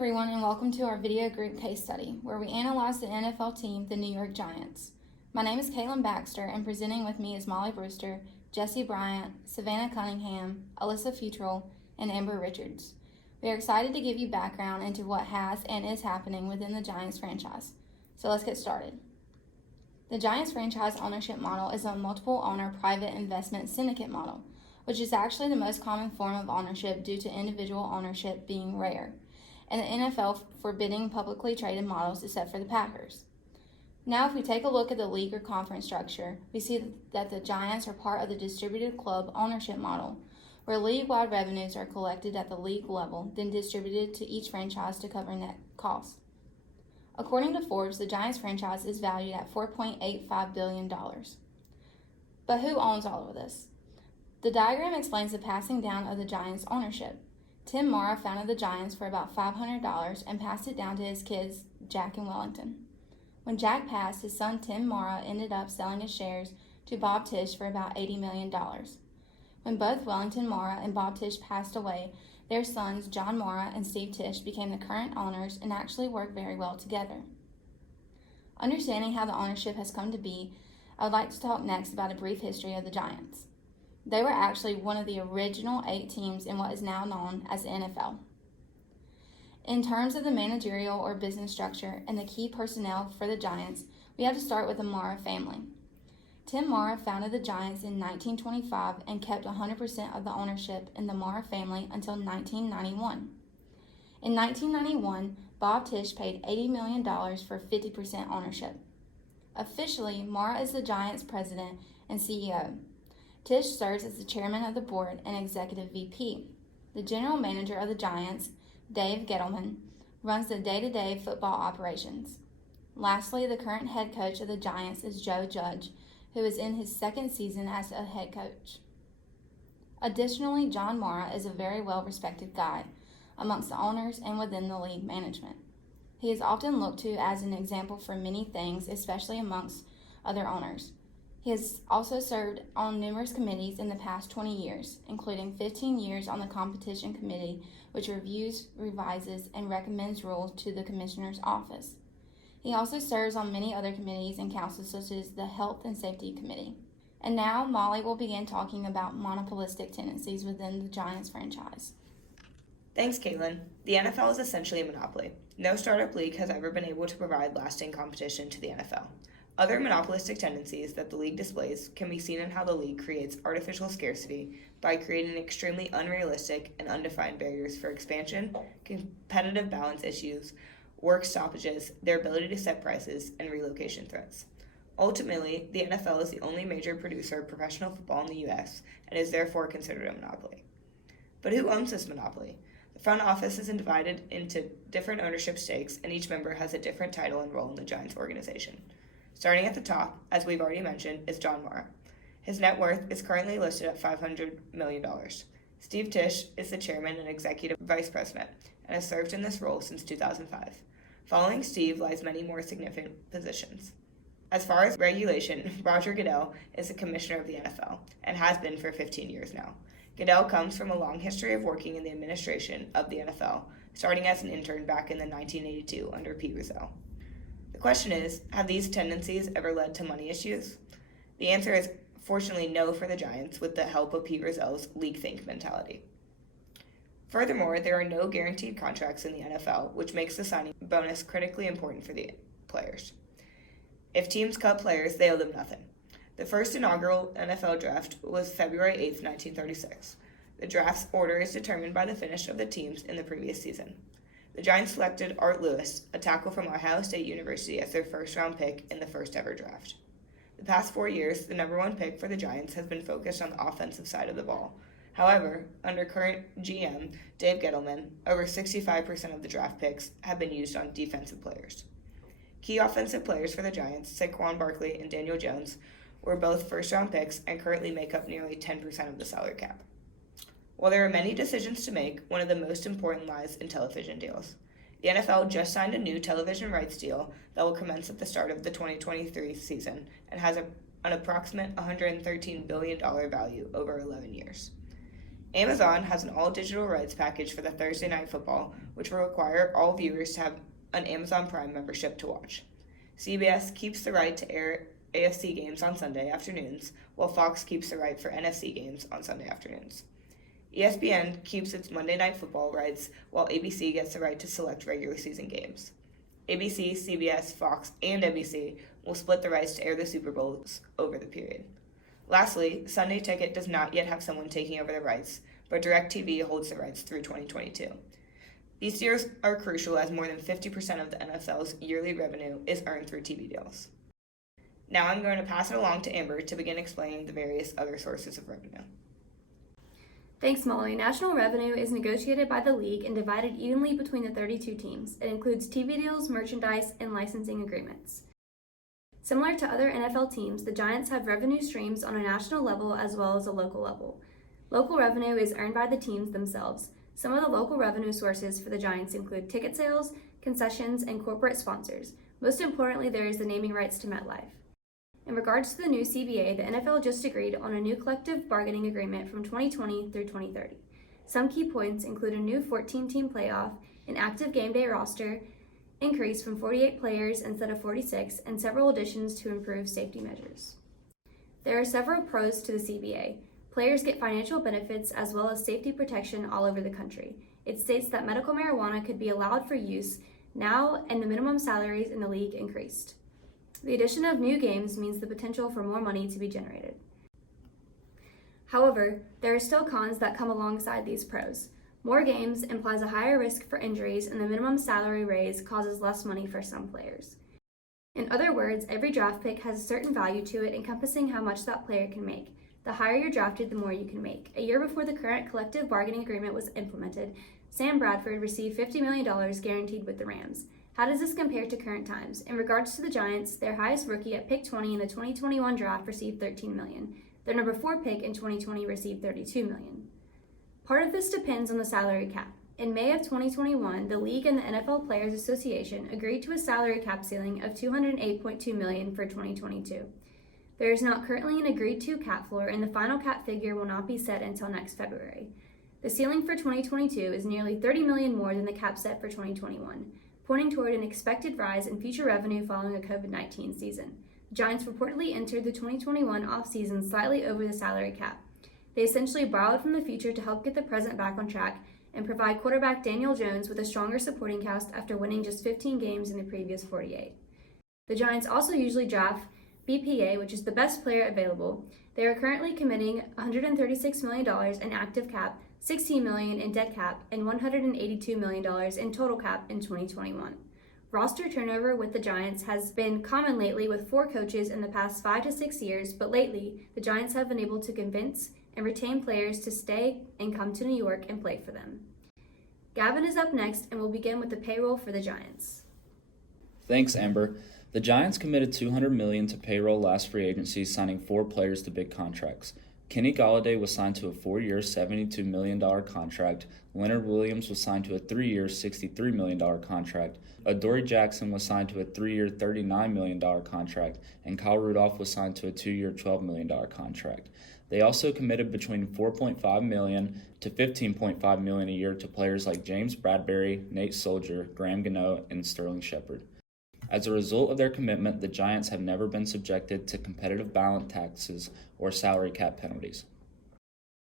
everyone, and welcome to our video group case study, where we analyze the NFL team, the New York Giants. My name is Kaitlyn Baxter, and presenting with me is Mollie Brewster, Jessie Bryant, Savannah Cunningham, Alyssa Futrell, and Amber Richards. We are excited to give you background into what has and is happening within the Giants franchise. So let's get started. The Giants franchise ownership model is a multiple owner private investment syndicate model, which is actually the most common form of ownership due to individual ownership being rare, and the NFL forbidding publicly traded models except for the Packers. Now, if we take a look at the league or conference structure, we see that the Giants are part of the distributed club ownership model, where league-wide revenues are collected at the league level, then distributed to each franchise to cover net costs. According to Forbes, the Giants franchise is valued at $4.85 billion. But who owns all of this? The diagram explains the passing down of the Giants' ownership. Tim Mara founded the Giants for about $500 and passed it down to his kids, Jack and Wellington. When Jack passed, his son Tim Mara ended up selling his shares to Bob Tisch for about $80 million. When both Wellington Mara and Bob Tisch passed away, their sons John Mara and Steve Tisch became the current owners and actually work very well together. Understanding how the ownership has come to be, I would like to talk next about a brief history of the Giants. They were actually one of the original 8 teams in what is now known as the NFL. In terms of the managerial or business structure and the key personnel for the Giants, we have to start with the Mara family. Tim Mara founded the Giants in 1925 and kept 100% of the ownership in the Mara family until 1991. In 1991, Bob Tisch paid $80 million for 50% ownership. Officially, Mara is the Giants' president and CEO. Tisch serves as the chairman of the board and executive VP. The general manager of the Giants, Dave Gettleman, runs the day-to-day football operations. Lastly, the current head coach of the Giants is Joe Judge, who is in his second season as a head coach. Additionally, John Mara is a very well-respected guy amongst the owners and within the league management. He is often looked to as an example for many things, especially amongst other owners. He has also served on numerous committees in the past 20 years, including 15 years on the competition committee, which reviews, revises, and recommends rules to the commissioner's office. He also serves on many other committees and councils, such as the Health and Safety Committee. And now, Mollie will begin talking about monopolistic tendencies within the Giants franchise. Thanks, Kaitlyn. The NFL is essentially a monopoly. No startup league has ever been able to provide lasting competition to the NFL. Other monopolistic tendencies that the league displays can be seen in how the league creates artificial scarcity by creating extremely unrealistic and undefined barriers for expansion, competitive balance issues, work stoppages, their ability to set prices, and relocation threats. Ultimately, the NFL is the only major producer of professional football in the U.S. and is therefore considered a monopoly. But who owns this monopoly? The front office is divided into different ownership stakes, and each member has a different title and role in the Giants organization. Starting at the top, as we've already mentioned, is John Mara. His net worth is currently listed at $500 million. Steve Tisch is the chairman and executive vice president and has served in this role since 2005. Following Steve lies many more significant positions. As far as regulation, Roger Goodell is the commissioner of the NFL and has been for 15 years now. Goodell comes from a long history of working in the administration of the NFL, starting as an intern back in 1982 under Pete Rozelle. The question is, have these tendencies ever led to money issues? The answer is fortunately no for the Giants, with the help of Pete Rozelle's league think mentality. Furthermore, there are no guaranteed contracts in the NFL, which makes the signing bonus critically important for the players. If teams cut players, they owe them nothing. The first inaugural NFL draft was February 8, 1936. The draft's order is determined by the finish of the teams in the previous season. The Giants selected Art Lewis, a tackle from Ohio State University, as their first-round pick in the first-ever draft. The past 4 years, the number 1 pick for the Giants has been focused on the offensive side of the ball. However, under current GM Dave Gettleman, over 65% of the draft picks have been used on defensive players. Key offensive players for the Giants, Saquon Barkley and Daniel Jones, were both first-round picks and currently make up nearly 10% of the salary cap. While there are many decisions to make, one of the most important lies in television deals. The NFL just signed a new television rights deal that will commence at the start of the 2023 season and has an approximate $113 billion value over 11 years. Amazon has an all-digital rights package for the Thursday Night Football, which will require all viewers to have an Amazon Prime membership to watch. CBS keeps the right to air AFC games on Sunday afternoons, while Fox keeps the right for NFC games on Sunday afternoons. ESPN keeps its Monday Night Football rights, while ABC gets the right to select regular season games. ABC, CBS, Fox, and NBC will split the rights to air the Super Bowls over the period. Lastly, Sunday Ticket does not yet have someone taking over the rights, but DirecTV holds the rights through 2022. These deals are crucial as more than 50% of the NFL's yearly revenue is earned through TV deals. Now I'm going to pass it along to Amber to begin explaining the various other sources of revenue. Thanks, Mollie. National revenue is negotiated by the league and divided evenly between the 32 teams. It includes TV deals, merchandise, and licensing agreements. Similar to other NFL teams, the Giants have revenue streams on a national level as well as a local level. Local revenue is earned by the teams themselves. Some of the local revenue sources for the Giants include ticket sales, concessions, and corporate sponsors. Most importantly, there is the naming rights to MetLife. In regards to the new CBA, the NFL just agreed on a new collective bargaining agreement from 2020 through 2030. Some key points include a new 14-team playoff, an active game day roster, increase from 48 players instead of 46, and several additions to improve safety measures. There are several pros to the CBA. Players get financial benefits as well as safety protection all over the country. It states that medical marijuana could be allowed for use now, and the minimum salaries in the league increased. The addition of new games means the potential for more money to be generated. However, there are still cons that come alongside these pros. More games implies a higher risk for injuries, and the minimum salary raise causes less money for some players. In other words, every draft pick has a certain value to it, encompassing how much that player can make. The higher you're drafted, the more you can make. A year before the current collective bargaining agreement was implemented, Sam Bradford received $50 million guaranteed with the Rams. How does this compare to current times? In regards to the Giants, their highest rookie at pick 20 in the 2021 draft received $13 million. Their number 4 pick in 2020 received $32 million. Part of this depends on the salary cap. In May of 2021, the league and the NFL Players Association agreed to a salary cap ceiling of $208.2 million for 2022. There is not currently an agreed to cap floor, and the final cap figure will not be set until next February. The ceiling for 2022 is nearly $30 million more than the cap set for 2021. Pointing toward an expected rise in future revenue following a COVID-19 season. The Giants reportedly entered the 2021 offseason slightly over the salary cap. They essentially borrowed from the future to help get the present back on track and provide quarterback Daniel Jones with a stronger supporting cast after winning just 15 games in the previous 48. The Giants also usually draft BPA, which is the best player available. They are currently committing $136 million in active cap, $16 million in dead cap, and $182 million in total cap in 2021. Roster turnover with the Giants has been common lately with 4 coaches in the past 5 to 6 years, but lately the Giants have been able to convince and retain players to stay and come to New York and play for them. Gavin is up next and will begin with the payroll for the Giants. Thanks, Amber. The Giants committed $200 million to payroll last free agency, signing 4 players to big contracts. Kenny Golladay was signed to a 4-year, $72 million contract. Leonard Williams was signed to a 3-year, $63 million contract. Adoree Jackson was signed to a 3-year, $39 million contract. And Kyle Rudolph was signed to a 2-year, $12 million contract. They also committed between $4.5 million to $15.5 million a year to players like James Bradberry, Nate Soldier, Graham Gano, and Sterling Shepard. As a result of their commitment, the Giants have never been subjected to competitive balance taxes or salary cap penalties.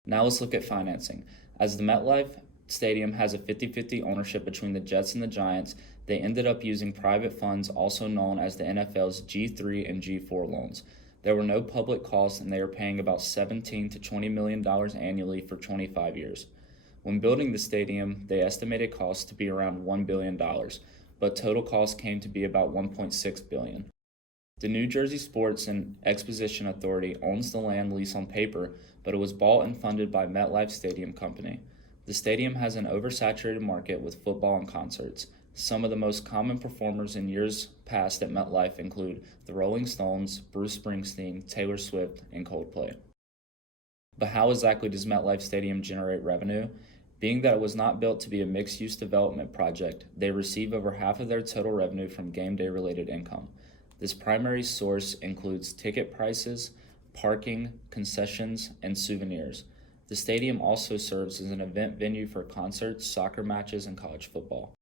Now let's look at financing. As the MetLife Stadium has a 50-50 ownership between the Jets and the Giants, they ended up using private funds, also known as the NFL's G3 and G4 loans. There were no public costs, and they are paying about $17 to $20 million annually for 25 years. When building the stadium, they estimated costs to be around $1 billion. But total cost came to be about $1.6 billion. The New Jersey Sports and Exposition Authority owns the land lease on paper, but it was bought and funded by MetLife Stadium Company. The stadium has an oversaturated market with football and concerts. Some of the most common performers in years past at MetLife include the Rolling Stones, Bruce Springsteen, Taylor Swift, and Coldplay. But how exactly does MetLife Stadium generate revenue? Being that it was not built to be a mixed-use development project, they receive over half of their total revenue from game day-related income. This primary source includes ticket prices, parking, concessions, and souvenirs. The stadium also serves as an event venue for concerts, soccer matches, and college football.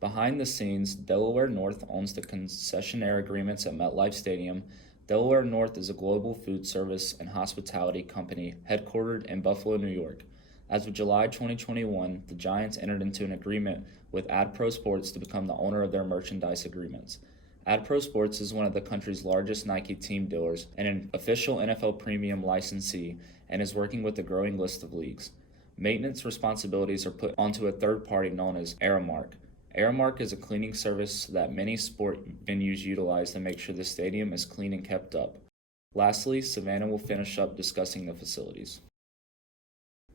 Behind the scenes, Delaware North owns the concessionaire agreements at MetLife Stadium. Delaware North is a global food service and hospitality company headquartered in Buffalo, New York. As of July 2021, the Giants entered into an agreement with AdPro Sports to become the owner of their merchandise agreements. AdPro Sports is one of the country's largest Nike team dealers and an official NFL premium licensee, and is working with a growing list of leagues. Maintenance responsibilities are put onto a third party known as Aramark. Aramark is a cleaning service that many sport venues utilize to make sure the stadium is clean and kept up. Lastly, Savannah will finish up discussing the facilities.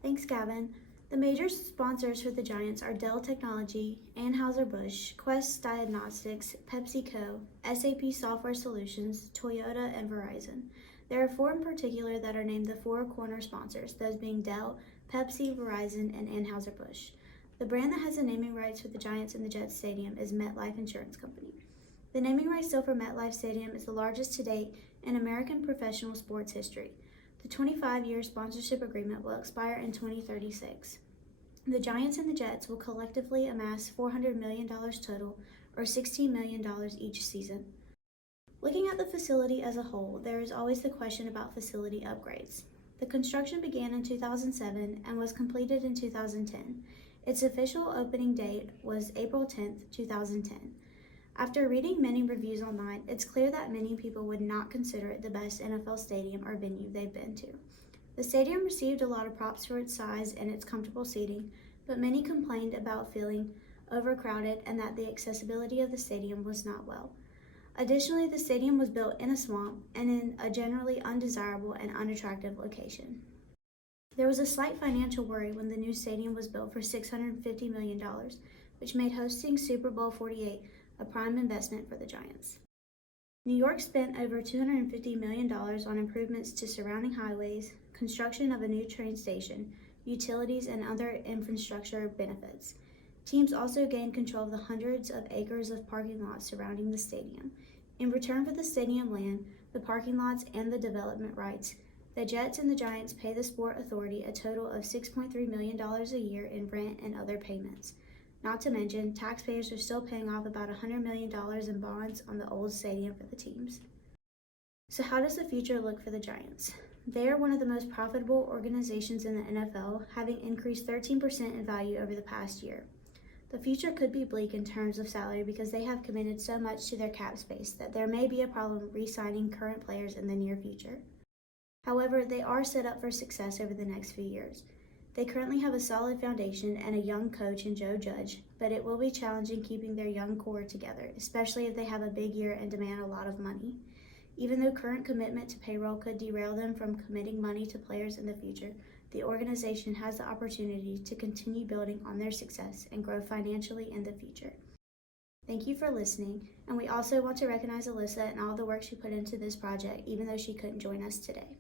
Thanks, Gavin. The major sponsors for the Giants are Dell Technology, Anheuser-Busch, Quest Diagnostics, PepsiCo, SAP Software Solutions, Toyota, and Verizon. There are 4 in particular that are named the 4 corner sponsors, those being Dell, Pepsi, Verizon, and Anheuser-Busch. The brand that has the naming rights for the Giants in the Jets Stadium is MetLife Insurance Company. The naming rights deal for MetLife Stadium is the largest to date in American professional sports history. The 25-year sponsorship agreement will expire in 2036. The Giants and the Jets will collectively amass $400 million total, or $16 million each season. Looking at the facility as a whole, there is always the question about facility upgrades. The construction began in 2007 and was completed in 2010. Its official opening date was April 10, 2010. After reading many reviews online, it's clear that many people would not consider it the best NFL stadium or venue they've been to. The stadium received a lot of props for its size and its comfortable seating, but many complained about feeling overcrowded and that the accessibility of the stadium was not well. Additionally, the stadium was built in a swamp and in a generally undesirable and unattractive location. There was a slight financial worry when the new stadium was built for $650 million, which made hosting Super Bowl 48 a prime investment for the Giants. New York spent over $250 million on improvements to surrounding highways, construction of a new train station, utilities, and other infrastructure benefits. Teams also gained control of the hundreds of acres of parking lots surrounding the stadium. In return for the stadium land, the parking lots, and the development rights, the Jets and the Giants pay the Sport Authority a total of $6.3 million a year in rent and other payments. Not to mention, taxpayers are still paying off about $100 million in bonds on the old stadium for the teams. So how does the future look for the Giants? They are one of the most profitable organizations in the NFL, having increased 13% in value over the past year. The future could be bleak in terms of salary because they have committed so much to their cap space that there may be a problem re-signing current players in the near future. However, they are set up for success over the next few years. They currently have a solid foundation and a young coach in Joe Judge, but it will be challenging keeping their young core together, especially if they have a big year and demand a lot of money. Even though current commitment to payroll could derail them from committing money to players in the future, the organization has the opportunity to continue building on their success and grow financially in the future. Thank you for listening, and we also want to recognize Alyssa and all the work she put into this project, even though she couldn't join us today.